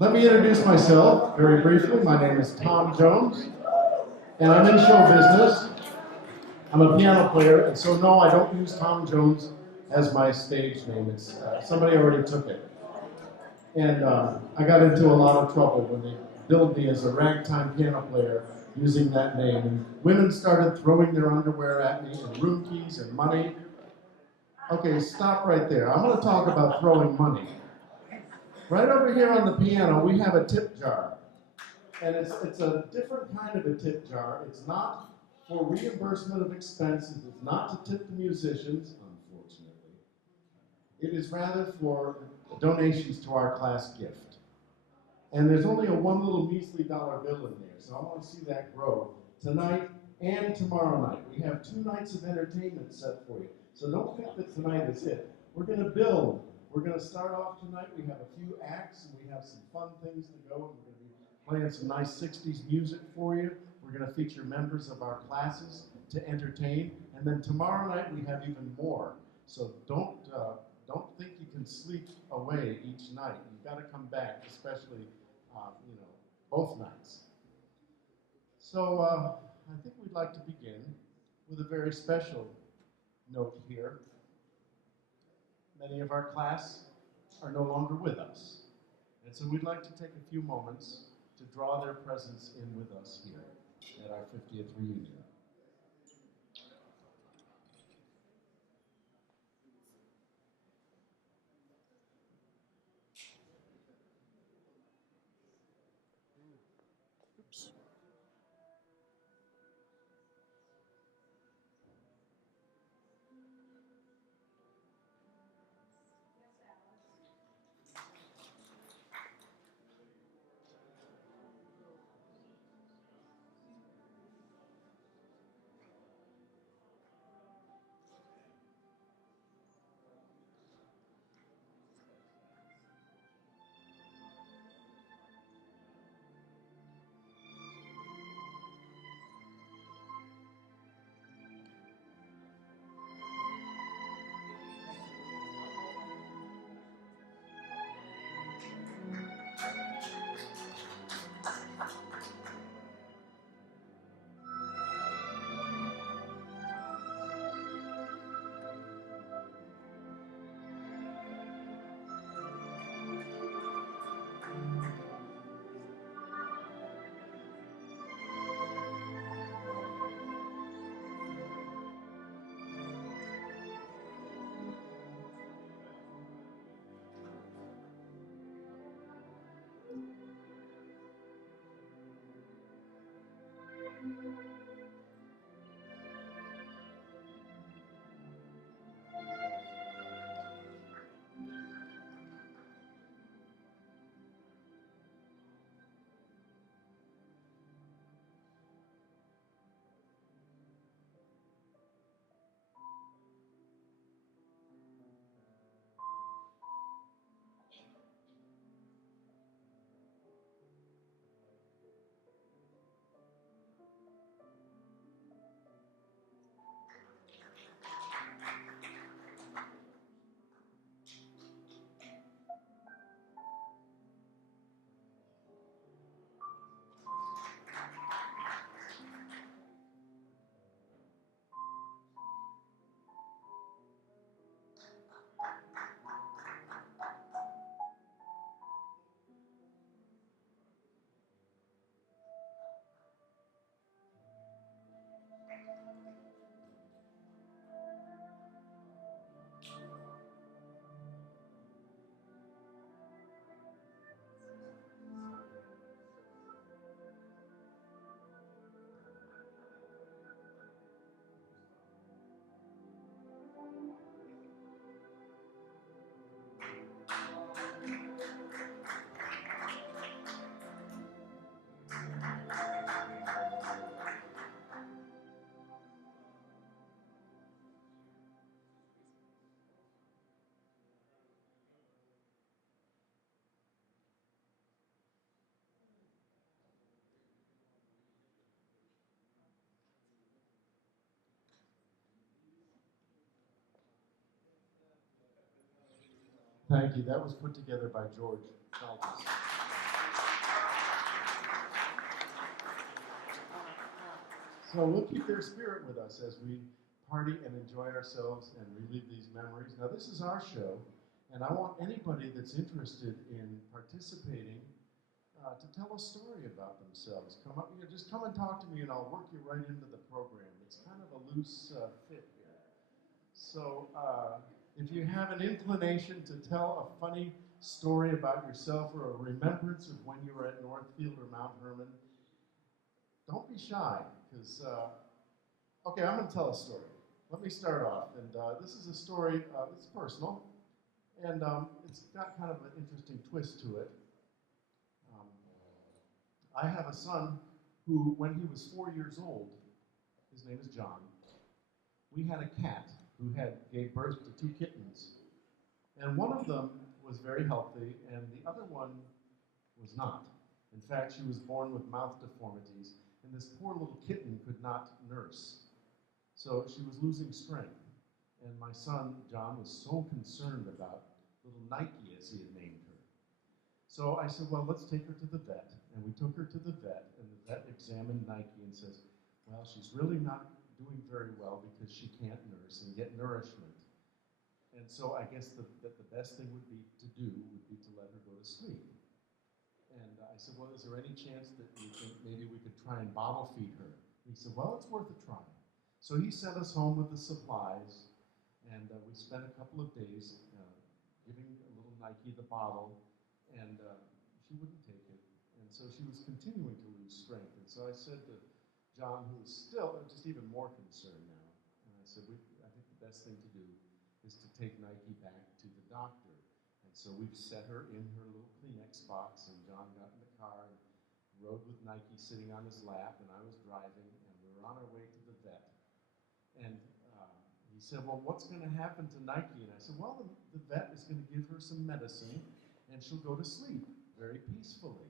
Let me introduce myself very briefly. My name is Tom Jones, and I'm in show business. I'm a piano player, and so no, I don't use Tom Jones as my stage name. It's somebody already took it, and I got into a lot of trouble when they billed me as a ragtime piano player using that name. And women started throwing their underwear at me, and room keys, and money. Okay, stop right there. I'm going to talk about throwing money. Right over here on the piano, we have a tip jar. And it's a different kind of a tip jar. It's not for reimbursement of expenses. It's not to tip the musicians, unfortunately. It is rather for donations to our class gift. And there's only a one little measly dollar bill in there, so I want to see that grow tonight and tomorrow night. We have 2 nights of entertainment set for you. So don't think that tonight is it. We're going to build. We're going to start off tonight. We have a few acts, and we have some fun things to go. And we're going to be playing some nice 60s music for you. We're going to feature members of our classes to entertain. And then tomorrow night we have even more. So don't think you can sleep away each night. You've got to come back, especially both nights. So I think we'd like to begin with a very special note here. Many of our class are no longer with us. And so we'd like to take a few moments to draw their presence in with us here at our 50th reunion. Oops. Thank you. That was put together by George Chalmers. So we'll keep their spirit with us as we party and enjoy ourselves and relive these memories. Now, this is our show, and I want anybody that's interested in participating to tell a story about themselves. Come up, just come and talk to me, and I'll work you right into the program. It's kind of a loose fit here. So, if you have an inclination to tell a funny story about yourself or a remembrance of when you were at Northfield or Mount Hermon, don't be shy, because, okay, I'm going to tell a story. Let me start off, and this is a story, it's personal, and it's got kind of an interesting twist to it. I have a son who, when he was 4 years old, his name is John, we had a cat who gave birth to 2 kittens. And one of them was very healthy, and the other one was not. In fact, she was born with mouth deformities, and this poor little kitten could not nurse. So she was losing strength. And my son, John, was so concerned about little Nike, as he had named her. So I said, well, let's take her to the vet. And we took her to the vet, and the vet examined Nike and says, well, she's really not doing very well because she can't nurse and get nourishment. And so I guess that the best thing would be to let her go to sleep. And I said, well, is there any chance that you think maybe we could try and bottle feed her? And he said, well, it's worth a try. So he sent us home with the supplies, and we spent a couple of days giving little Nike the bottle, and she wouldn't take it. And so she was continuing to lose strength. And so I said to John, who was still just even more concerned now, and I said, I think the best thing to do is to take Nike back to the doctor. And so we set her in her little Kleenex box, and John got in the car and rode with Nike sitting on his lap, and I was driving, and we were on our way to the vet. And he said, well, what's going to happen to Nike? And I said, well, the vet is going to give her some medicine, and she'll go to sleep very peacefully.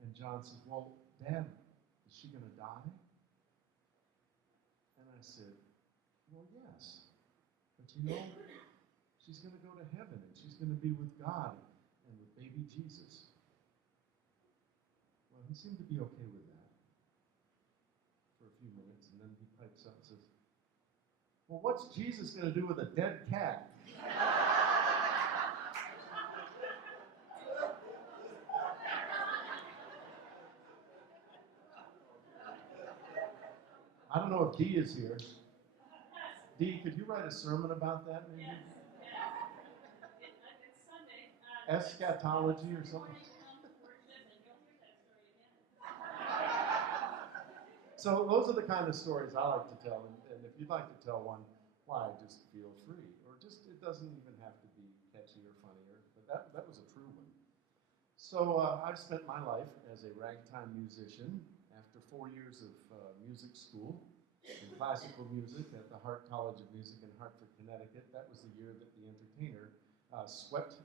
And John says, well, Dad, is she going to die? And I said, well, yes. But you know, she's going to go to heaven, and she's going to be with God and with baby Jesus. Well, he seemed to be okay with that for a few minutes, and then he pipes up and says, well, what's Jesus going to do with a dead cat? I don't know if Dee is here. Dee, could you write a sermon about that, maybe? Yes. It's Sunday. Eschatology or something? So those are the kind of stories I like to tell, and if you'd like to tell one, why, just feel free. Or just, it doesn't even have to be catchy or funny, but that was a true one. So I've spent my life as a ragtime musician after 4 years of music school in classical music at the Hart College of Music in Hartford, Connecticut. That was the year that The Entertainer swept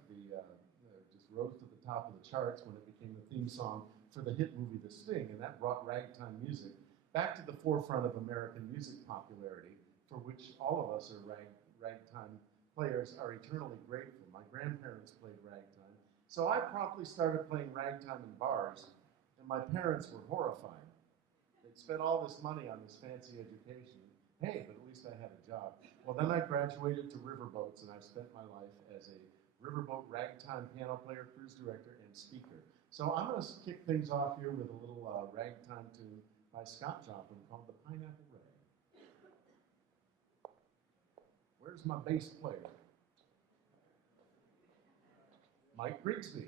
just rose to the top of the charts when it became the theme song for the hit movie The Sting, and that brought ragtime music back to the forefront of American music popularity, for which all of us are ragtime players are eternally grateful. My grandparents played ragtime. So I promptly started playing ragtime in bars, and my parents were horrified. They'd spent all this money on this fancy education. Hey, but at least I had a job. Well, then I graduated to riverboats, and I've spent my life as a riverboat ragtime piano player, cruise director, and speaker. So I'm going to kick things off here with a little ragtime tune by Scott Joplin called The Pineapple Rag. Where's my bass player? Mike Grigsby.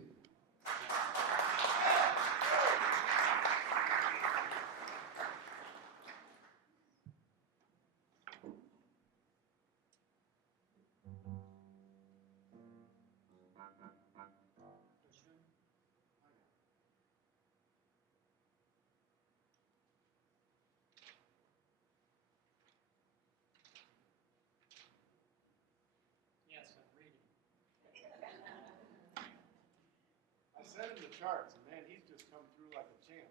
Yes, I'm reading. I sent him the charts, and man, he's just come through like a champ.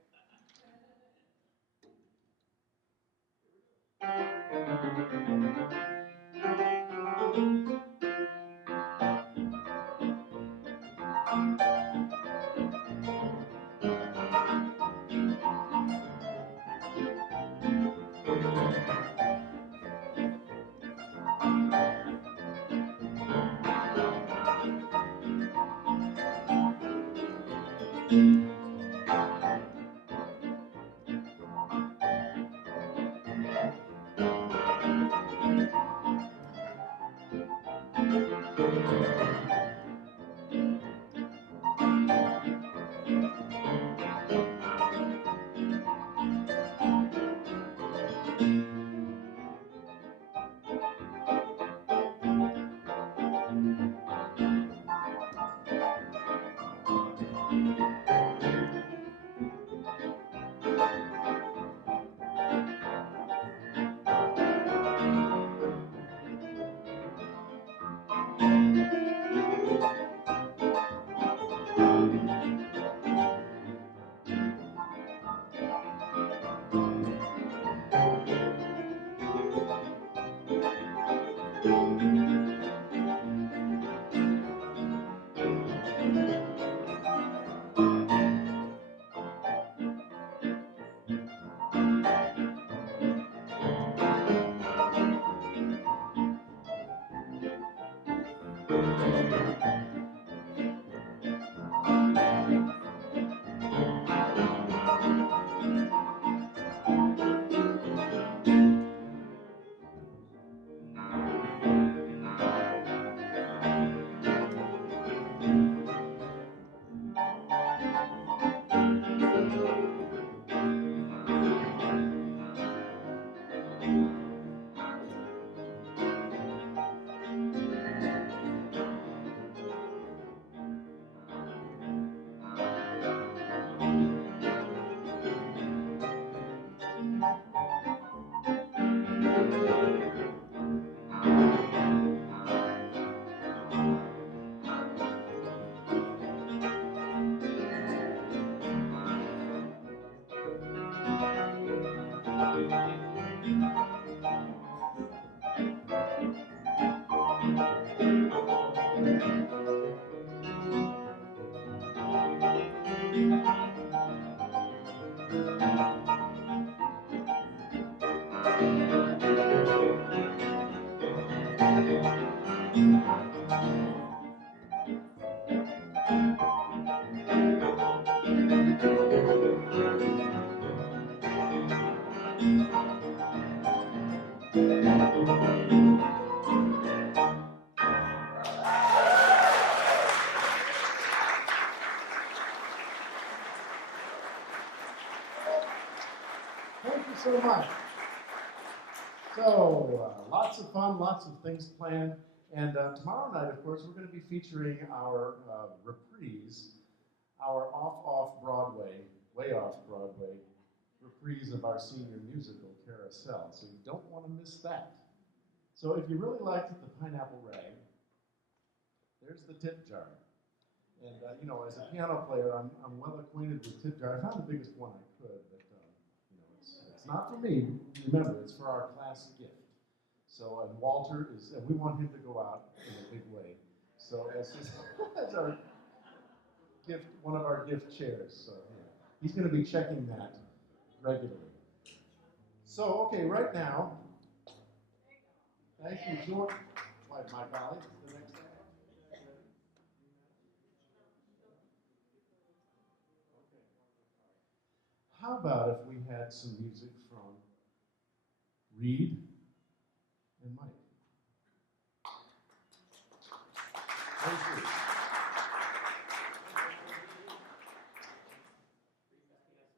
Thank you so much. So, lots of fun, lots of things planned. And tomorrow night, of course, we're going to be featuring our reprise, our off Broadway, way off Broadway reprise of our senior musical, Carousel. So you don't want to miss that. So if you really liked the Pineapple Rag, there's the tip jar. And you know, as a piano player, I'm well acquainted with tip jar. I found the biggest one I could, but you know, it's not for me. Remember, it's for our class gift. So, and Walter is, and we want him to go out in a big way. So, as our gift, one of our gift chairs. So, yeah, he's going to be checking that regularly. So, okay, right now, thank you, George. My golly, the next thing. How about if we had some music from Reed and Mike? Thank you.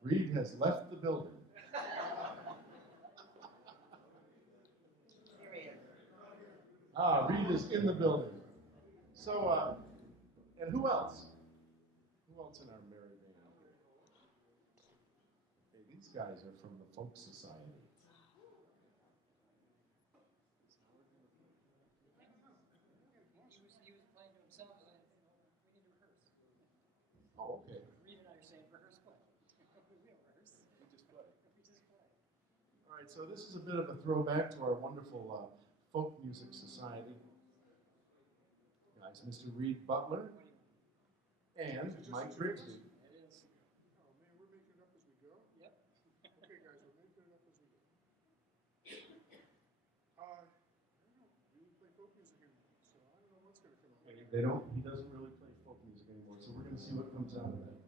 Reed has left the building. Reed is in the building. So, and who else? Who else in our merry band? Hey, these guys are from the Folk Society. He was playing to himself, and we need to rehearse. Oh, okay. Reed and I are saying rehearse what? We don't rehearse. We just play. We just play. All right, so this is a bit of a throwback to our wonderful Folk Music Society. Guys, Mr. Reed Butler and Mike Grigsby. It is. Oh man, we're making it up as we go? Yep. Okay guys, we're making it up as we go. I don't really play folk music anymore, so I don't know what's gonna come out. They don't. He doesn't really play folk music anymore, so we're going to see what comes out of that.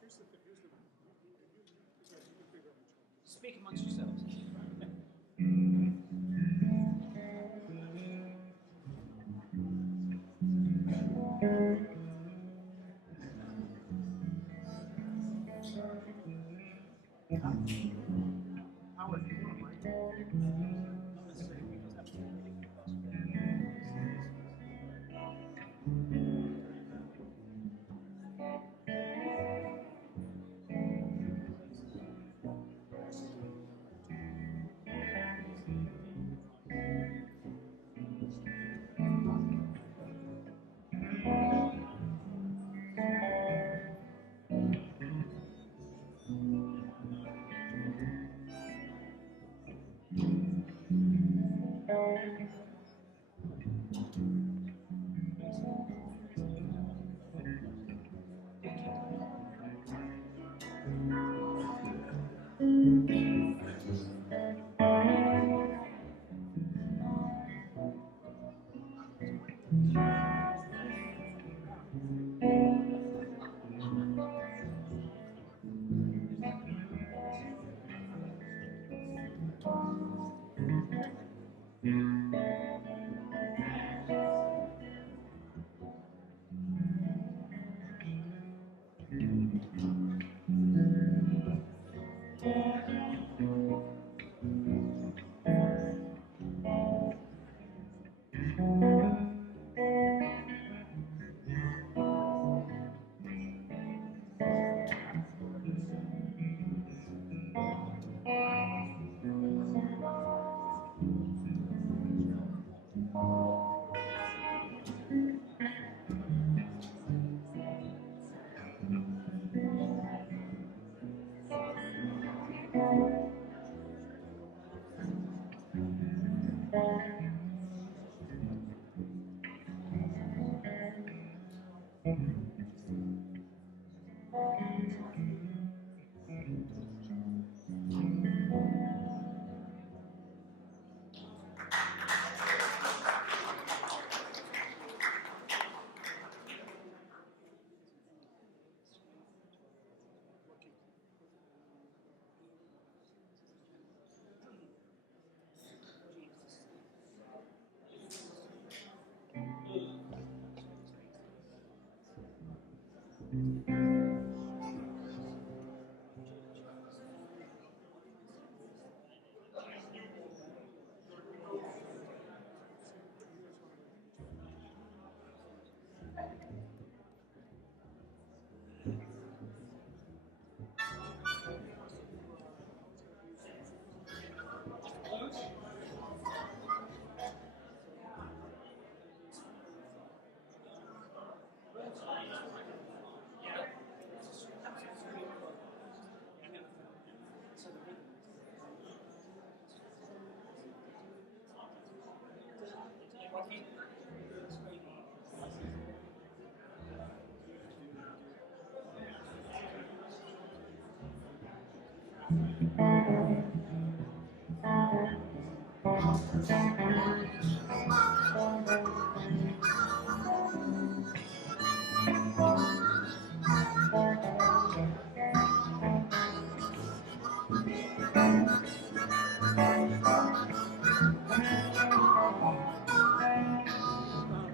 Here's the thing, here's the, you play very much home. Speak amongst yourselves. Howard, do you want a mic? Not necessarily. He doesn't have to be really close.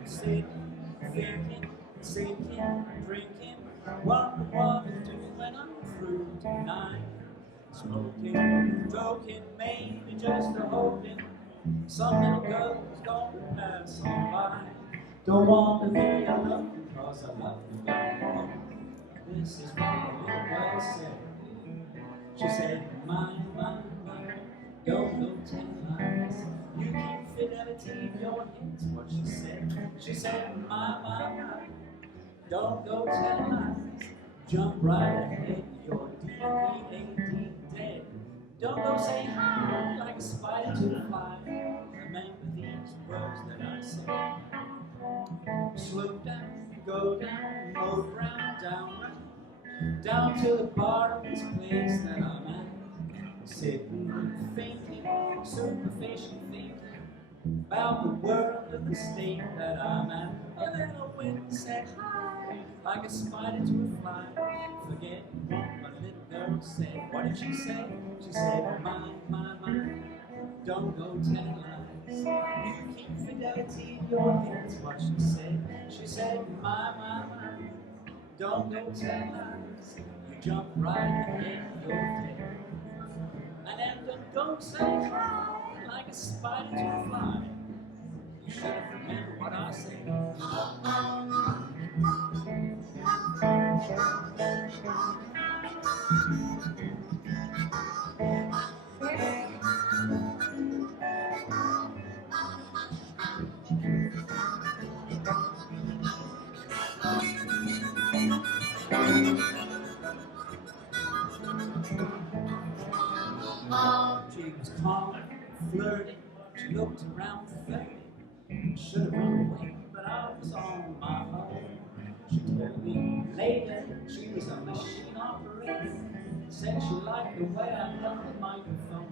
Sitting, thinking, sinking, drinking. Wonder what I'll do when I'm through tonight. Smoking, joking, maybe just a hoping some little girl's gonna pass on by. Don't want to be alone, cause I love you back home. This is what the little girl said. She said, my, don't go tell lies. You keep fidelity in your head's what she said. She said, my, don't go tell lies. Jump right ahead, you're D-E-A-D, dead. Don't go say hi like a spider to the fly. Remember these words that I said. Slow down, go down, low ground, down right. down to the bar of this place that I'm at, sitting thinking, superficial thinking about the world and the state that I'm at. And then a wind said hi, like a spider to a fly, forgetting what my little girl said. What did she say? She said, my, don't go telling lies. You keep fidelity in your hands, what she said. She said, my, don't go telling lies. You jump right ahead of your head. And then don't go say hi, like a spider to a fly. You should have remembered what I said. She was calm, flirty, she looked around 30. Should have run away, but I was on my own. She told me later she was a machine operator. Said she liked the way I held the microphone.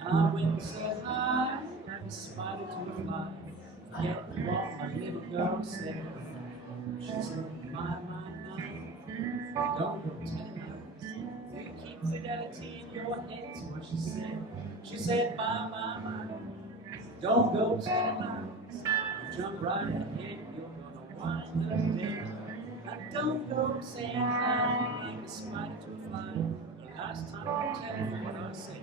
And I went and said hi, like a spider to a fly. Forget what my little girl said. She said, my, don't go telling lies. You keep fidelity in your head's what she said. She said, my, don't go telling lies. Jump right ahead, you're gonna wind up dead. Now don't go saying hi, like a spider to a fly. The last time I tell you what I said.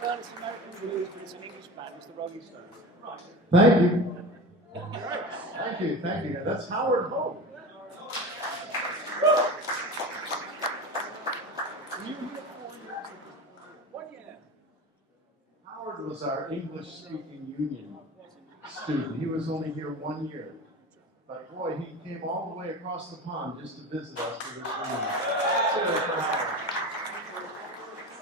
Well, it's American blues, but it's an English band. It's the Rolling Stones. Right. Thank you. Thank you. That's Howard Hope. Were you here 4 years? 1 year. Howard was our English-speaking union student. He was only here 1 year. But boy, he came all the way across the pond just to visit us for this reunion. Let's hear it for Howard.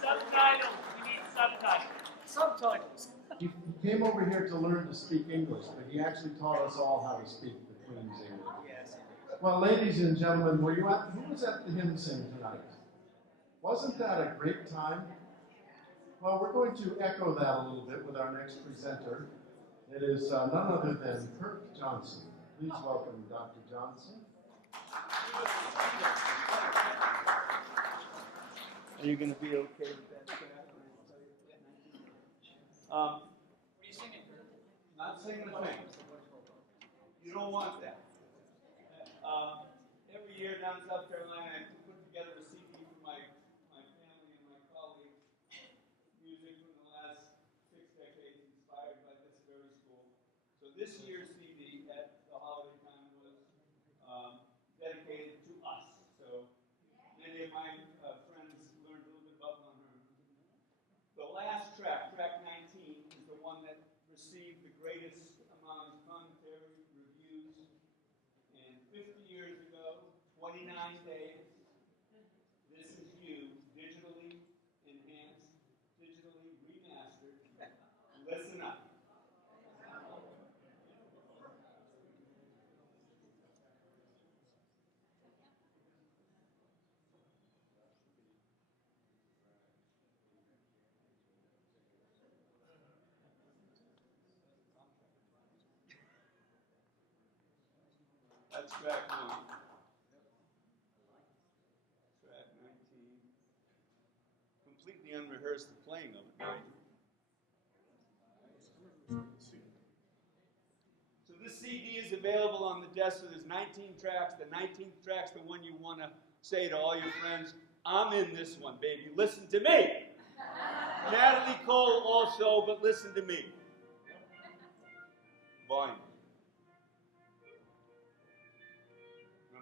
Subtitles. We need subtitles. Subtitles. He came over here to learn to speak English, but he actually taught us all how to speak the Queen's English. Yes. Well, ladies and gentlemen, who was at the hymn sing tonight? Wasn't that a great time? Well, we're going to echo that a little bit with our next presenter. It is none other than Kirk Johnson. Please welcome Dr. Johnson. Are you going to be okay with that track? What are you singing? Not singing a thing. You don't want that. Every year down in South Carolina, I put together a CD for my family and my colleagues. Music from the last 6 decades inspired by this very school. So this year's CD at the holiday time was dedicated to us. So many of my friends learned a little bit about Monroe. The last track, track 19, is the one that received the greatest amount of commentary, reviews, and 50 years ago, 29 days, this is you, digitally enhanced, digitally remastered. Listen up. That's track 1. Track 19. Completely unrehearsed the playing of it, right? So this CD is available on the desk. So there's 19 tracks. The 19th track's the one you want to say to all your friends, I'm in this one, baby. Listen to me. Natalie Cole also, but listen to me. Volume.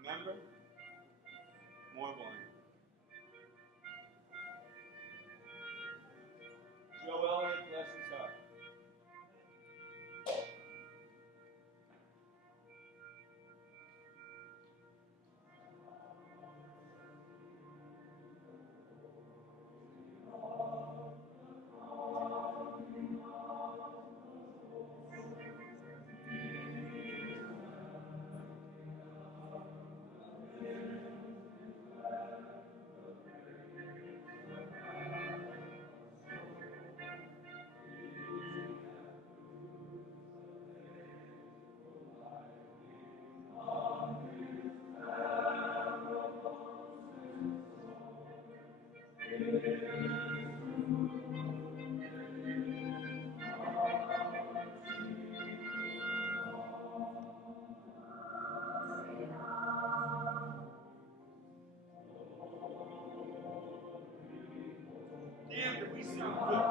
Remember? More wine. Joe Elliott, bless his heart. Damn, did we sound good?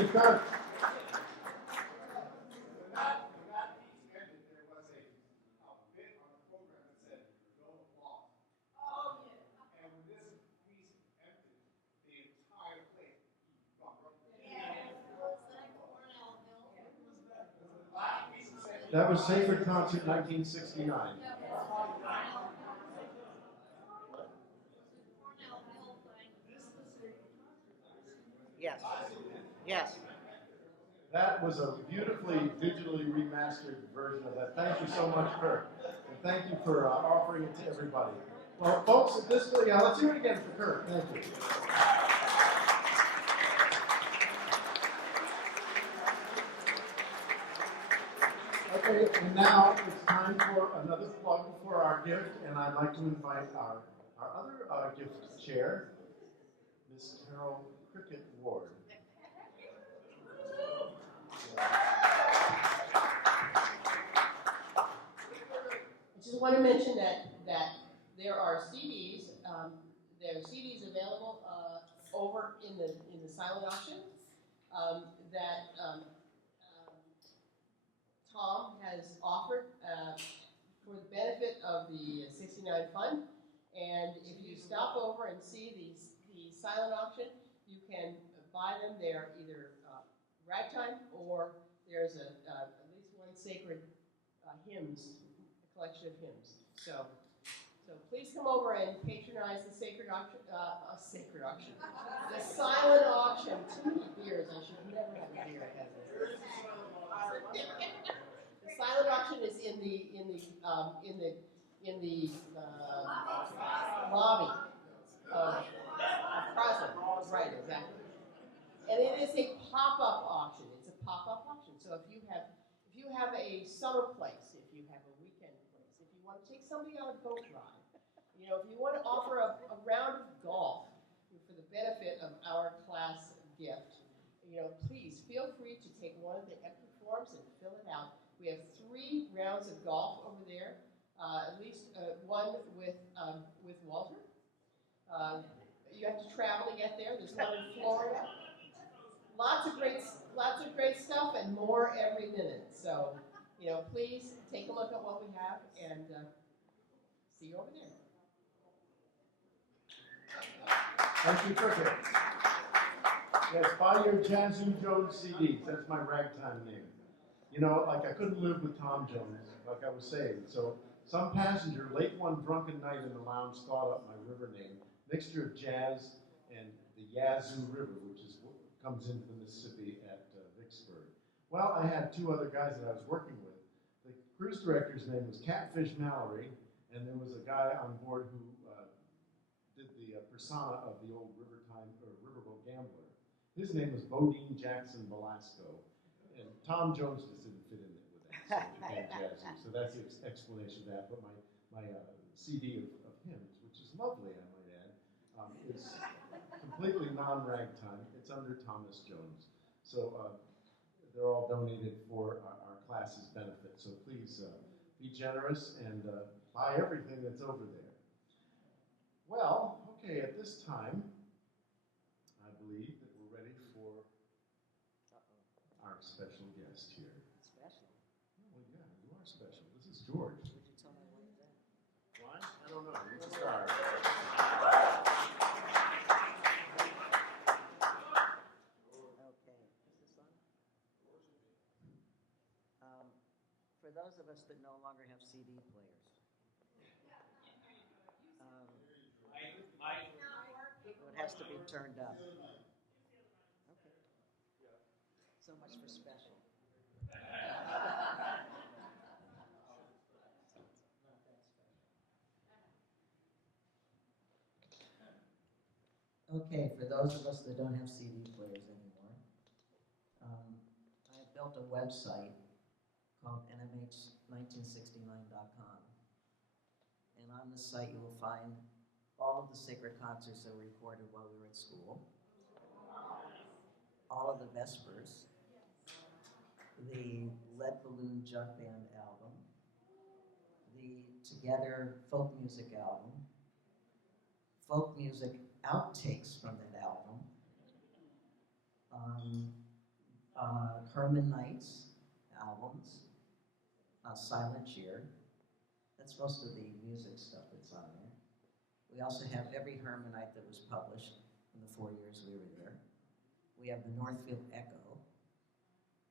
you, Kirk. When that piece ended, there was a bit on the program that said, "No applause." And when this piece ended, the entire place got broken. Last piece of said, That was Sacred Concert 1969. Yes. Yes. That was a beautifully digitally remastered version of that. Thank you so much, Kirk. And thank you for offering it to everybody. Well, folks, at this point, yeah, let's hear it again for Kirk. Thank you. Okay, and now it's time for another plug for our gift, and I'd like to invite our other gift chair, Miss Carol Cricket Ward. I just want to mention that there are CDs. There are CDs available over in the silent auction that Tom has offered for the benefit of the 69 Fund. And if you stop over and see the silent auction, you can buy them. They're either ragtime or there's at least one sacred hymns, a collection of hymns. So please come over and patronize the sacred auction, the silent auction. Too many beers. I should never have a beer ahead of this. The silent auction is in the lobby of Crosland. Right, exactly. And it is a pop-up auction. It's a pop-up auction. So if you have a summer place, if you have a weekend place, if you want to take somebody on a boat ride, if you want to offer a round of golf for the benefit of our class gift, please feel free to take one of the empty forms and fill it out. We have 3 rounds of golf over there, at least one with Walter. You have to travel to get there. There's one in Florida. Lots of great stuff, and more every minute. So, please take a look at what we have, and see you over there. Thank you, Cricket. Yes, buy your Yazoo Jones CDs. That's my ragtime name. I couldn't live with Tom Jones, like I was saying. So some passenger, late one drunken night in the lounge, thought up my river name, mixture of jazz and the Yazoo River, which is what comes into the Mississippi at Vicksburg. Well, I had 2 other guys that I was working with. The cruise director's name was Catfish Mallory, and there was a guy on board who did the persona of the old riverboat gambler. His name was Bodine Jackson Velasco, and Tom Jones just didn't fit in with that, so it became Yazoo. So that's the explanation of that. But my CD of hymns, which is lovely, I might add, is completely non-ragtime. It's under Thomas Jones. So they're all donated for our class's benefit. So please be generous and buy everything that's over there. Well, okay, at this time, I believe that we're ready for our special guest here. Special. Well, yeah, you are special. This is George. Would you tell me what is that? Why? I don't know. It's a star. Okay. Is this on? For those of us that no longer have CD players, it has to be turned up. Okay. So much for special. Okay, for those of us that don't have CD players anymore, I built a website called nmh1969.com. And on this site you will find all of the sacred concerts that were recorded while we were at school, all of the Vespers, the Lead Balloon Jug Band album, the Together folk music album, folk music outtakes from that album, Herman Knight's albums, Silent Cheer. That's most of the music stuff that's on there. We also have every Hermanite that was published in the 4 years we were there. We have the Northfield Echo.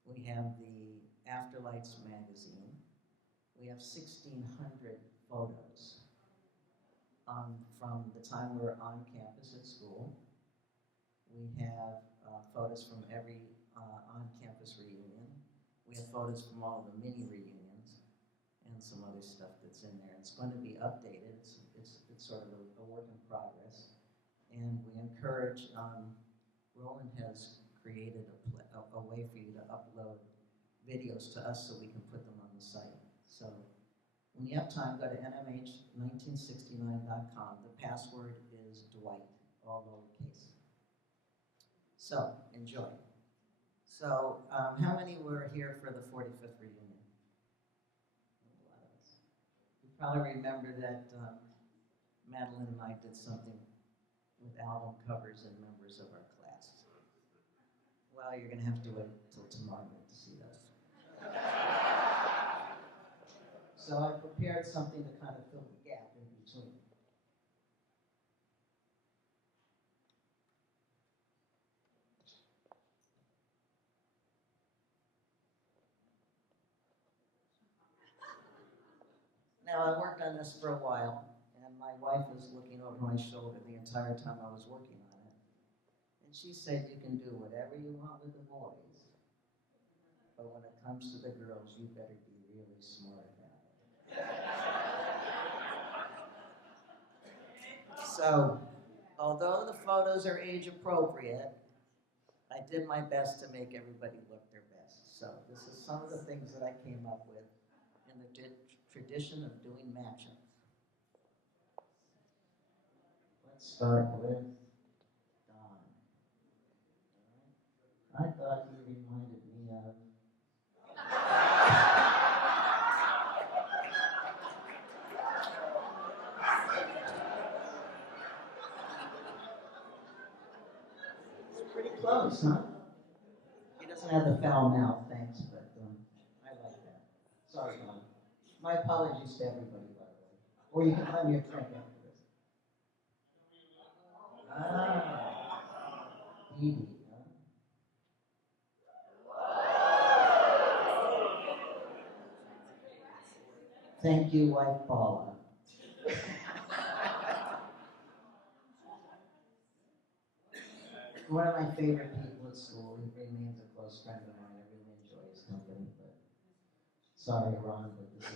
We have the Afterlights magazine. We have 1,600 photos from the time we were on campus at school. We have photos from every on-campus reunion. We have photos from all the mini reunions and some other stuff that's in there. It's going to be updated. It's sort of a work in progress. And we encourage, Roland has created a way for you to upload videos to us so we can put them on the site. So when you have time, go to nmh1969.com. The password is Dwight, all lowercase. So, enjoy. So, how many were here for the 45th reunion? A lot of us. You probably remember that Madeline and I did something with album covers and members of our class. Well, you're going to have to wait until tomorrow night to see those. So I prepared something to kind of fill the gap in between. Now, I worked on this for a while, and my wife was looking over my shoulder the entire time I was working on it. And she said, you can do whatever you want with the boys, but when it comes to the girls, you better be really smart about it. So, although the photos are age appropriate, I did my best to make everybody look their best. So this is some of the things that I came up with in the tradition of doing matchups. Let's start with Don. I thought he reminded me of it's pretty close, huh? He doesn't have the foul mouth, thanks, but I like that. Sorry, Don. My apologies to everybody, by the way. Or you can buy me a drink after this. Dee Dee, huh? Thank you, wife Paula. One of my favorite people at school. He remains a close friend of mine. I really enjoy his company, but sorry, Ron, but this is.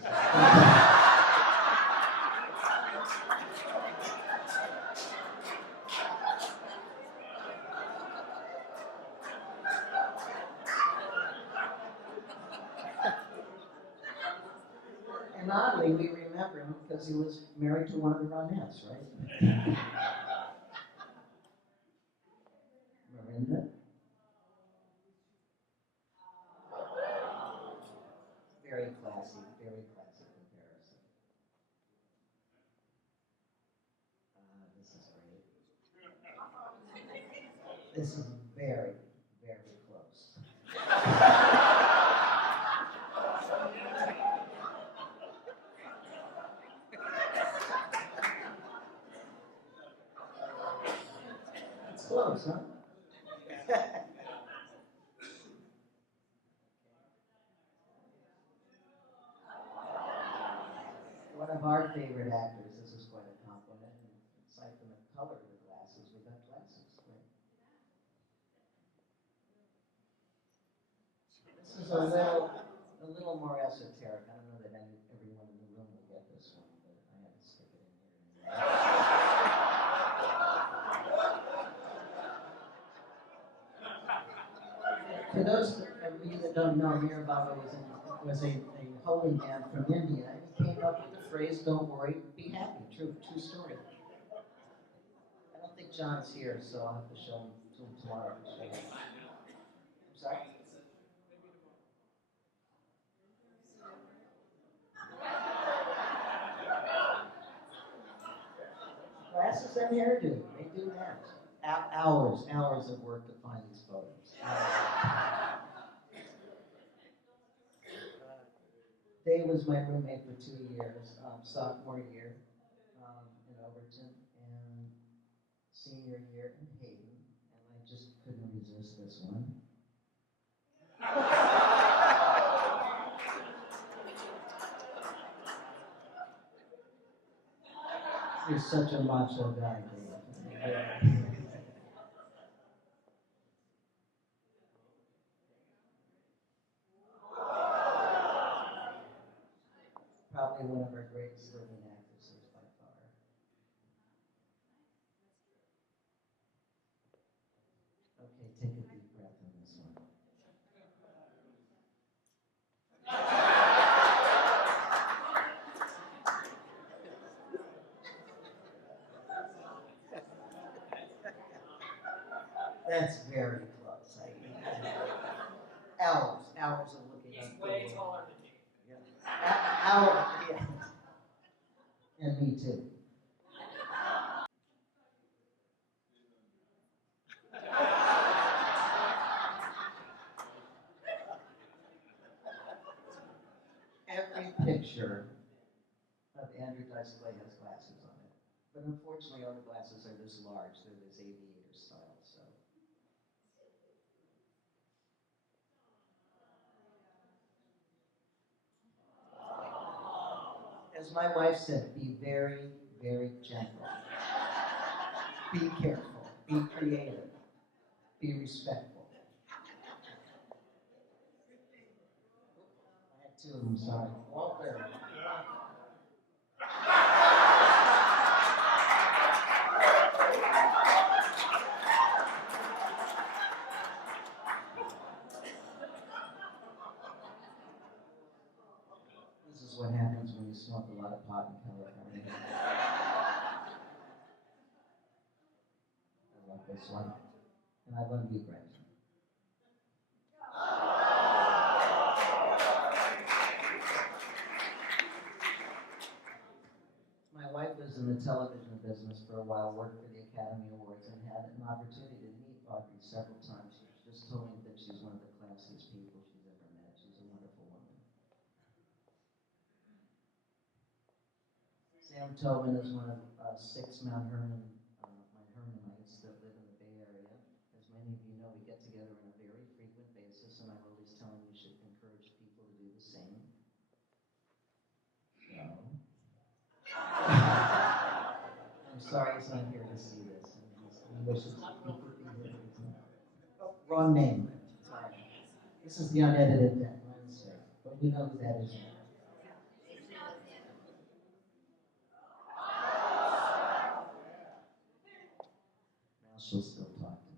And oddly, we remember him because he was married to one of the Ronettes, right? Miranda? Very classy comparison. This is great. This is very, very close. It's close, huh? One of our favorite actors, this is quite a compliment, and aside from the color of the glasses, we got glasses, right? This is a little more esoteric. I don't know that everyone in the room will get this one, but I had to stick it in here. For those of you that don't know, Mirababa was a holy man from India. He came up with the phrase, don't worry, be happy. True story. I don't think John's here, so I'll have to show him to him tomorrow. I'm sorry? Glasses and hairdo, they do that. Hours of work to find these photos. Dave was my roommate for 2 years, sophomore year in Overton, and senior year in Hayden, and I just couldn't resist this one. You're such a macho guy, Dave. Probably one of our greatest living actresses by far. Okay, take a deep breath in this one. That's very close. Hours of looking He's up. way taller than me. Yeah. Hours, yeah. And me too. Every picture of Andrew Dice Clay has glasses on it. But unfortunately, all the glasses are this large. They're this aviator style, so. As my wife said, be very, very gentle. Be careful. Be creative. Be respectful. I had 2 of them, sorry. Walter. This is what happens when you smoke a lot of pot in California. I love this one. And I love you, Brent. My wife was in the television business for a while, worked for the Academy Awards, and had an opportunity to meet Audrey several times. She just told me that she's one of the classiest people she's ever met. She's a wonderful woman. Sam Tobin is one of 6 Mount Hermon Hermanites that live in the Bay Area. As many of you know, we get together on a very frequent basis, and I'm always telling you should encourage people to do the same. No. I'm sorry he's not here to see this. He wishes he could be here. Oh, wrong name. Sorry. This is the unedited deck, my mistake. But we know who that is. Now she'll still talk to me.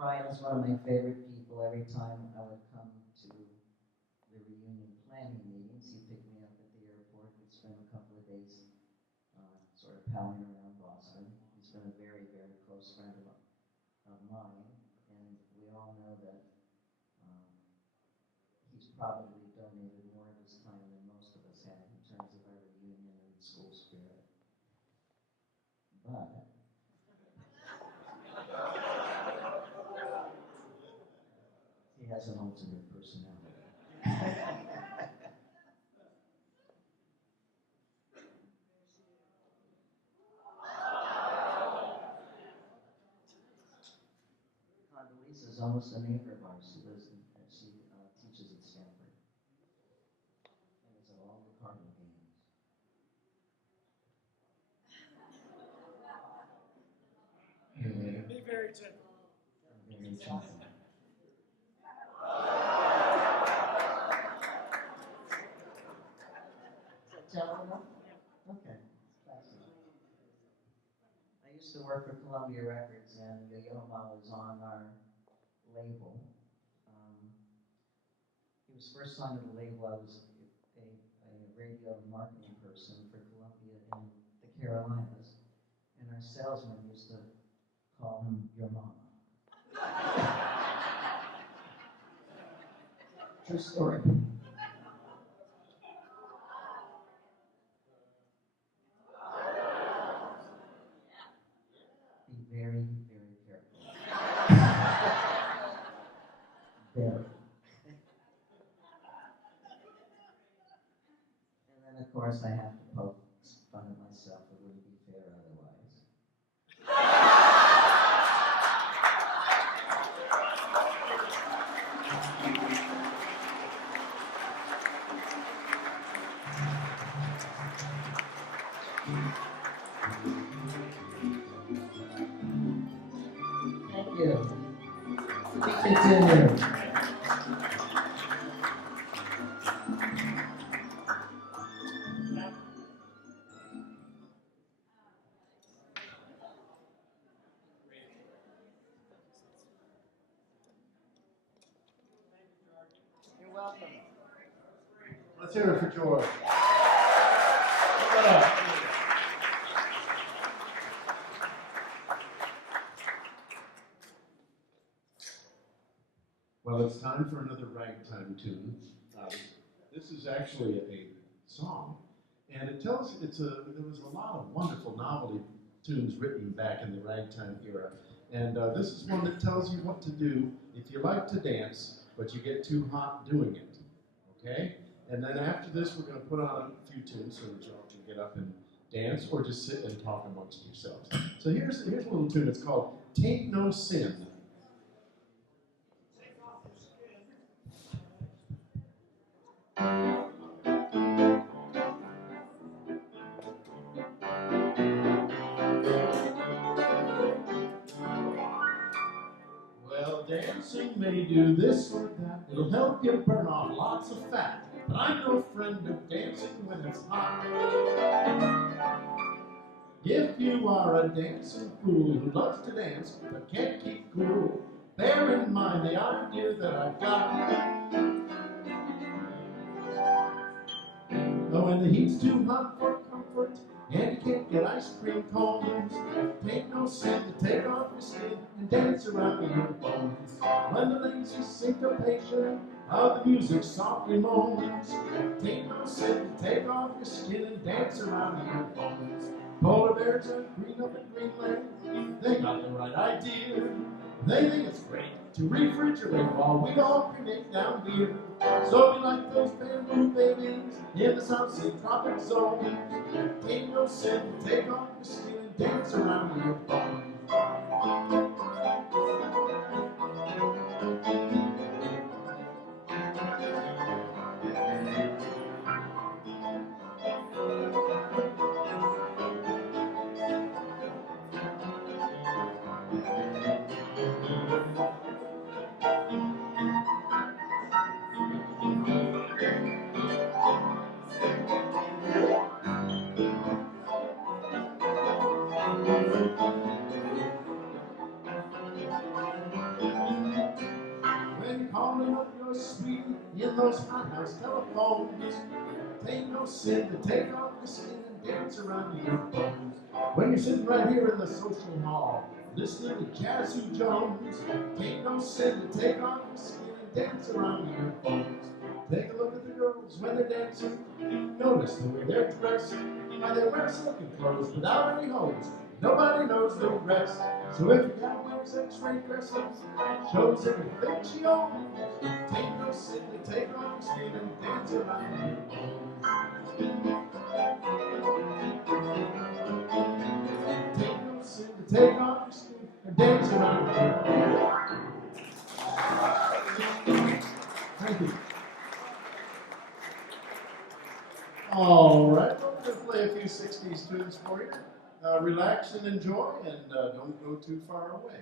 Brian is one of my favorite people. Every time I would come to the reunion planning meetings, he'd pick me up at the airport. We'd spend a couple of days sort of palling around Boston. He's been a very, very close friend of mine, and we all know that he's probably donated more of his time than most of us have in terms of our reunion and school spirit. But he has an alternate personality. Condoleezza is almost a neighbor of ours. She lives in, she teaches at Stanford and is at all the Cardinal games. Be very gentle. Very gentle. Gentle enough? Okay. Classy. I used to work for Columbia Records, and Yo-Yo Ma was on our label. He was first signed to the label. I was a radio marketing person for Columbia in the Carolinas, and our salesman used to call him your mama. True story. course, I have to poke fun at myself. It wouldn't be fair otherwise. Thank you. We continue. You're welcome. Let's hear it for George. Give it up. Well, it's time for another ragtime tune. This is actually a song, and it tells there was a lot of wonderful novelty tunes written back in the ragtime era, and this is one that tells you what to do if you like to dance, but you get too hot doing it. Okay? And then after this, we're going to put on a few tunes so that y'all can get up and dance, or just sit and talk amongst yourselves. So here's a little tune. It's called "Tain't No Sin." Well, dancing may do this or that. It'll help you burn off lots of fat. But I'm no friend of dancing when it's hot. If you are a dancing fool who loves to dance but can't keep cool, bear in mind the idea that I've got. Oh, when the heat's too hot for comfort and you can't get ice cream cones, ain't no sin to take off your skin and dance around your bones. When the lazy syncopation of the music softly moans, ain't no sin to take off your skin and dance around your bones. Polar bears are green up in Greenland, they got the right idea. They think it's great to refrigerate while we all cremate down beer. So we like those bamboo babies in the South Sea tropic zone. Ain't no sin to take off your skin and dance around your bones. When calling up your sweetie in those hot house telephones, ain't no sin to take off your skin and dance around your bones. When you're sitting right here in the social hall, listening to Jazzy Jones, ain't no sin to take off your skin and dance around your bones. Take a look at the girls when they're dancing. Notice the way they're dressed. Why, they wear silky clothes without any hose. Nobody knows the rest. So if your gal wears X-ray dresses, shows everything she owns, ain't no sin to take off your skin and dance around your bones. Ain't no sin to take off your skin and dance around your bones. Thank you. All right, we're going to play a few 60s tunes for you. Relax and enjoy, and don't go too far away.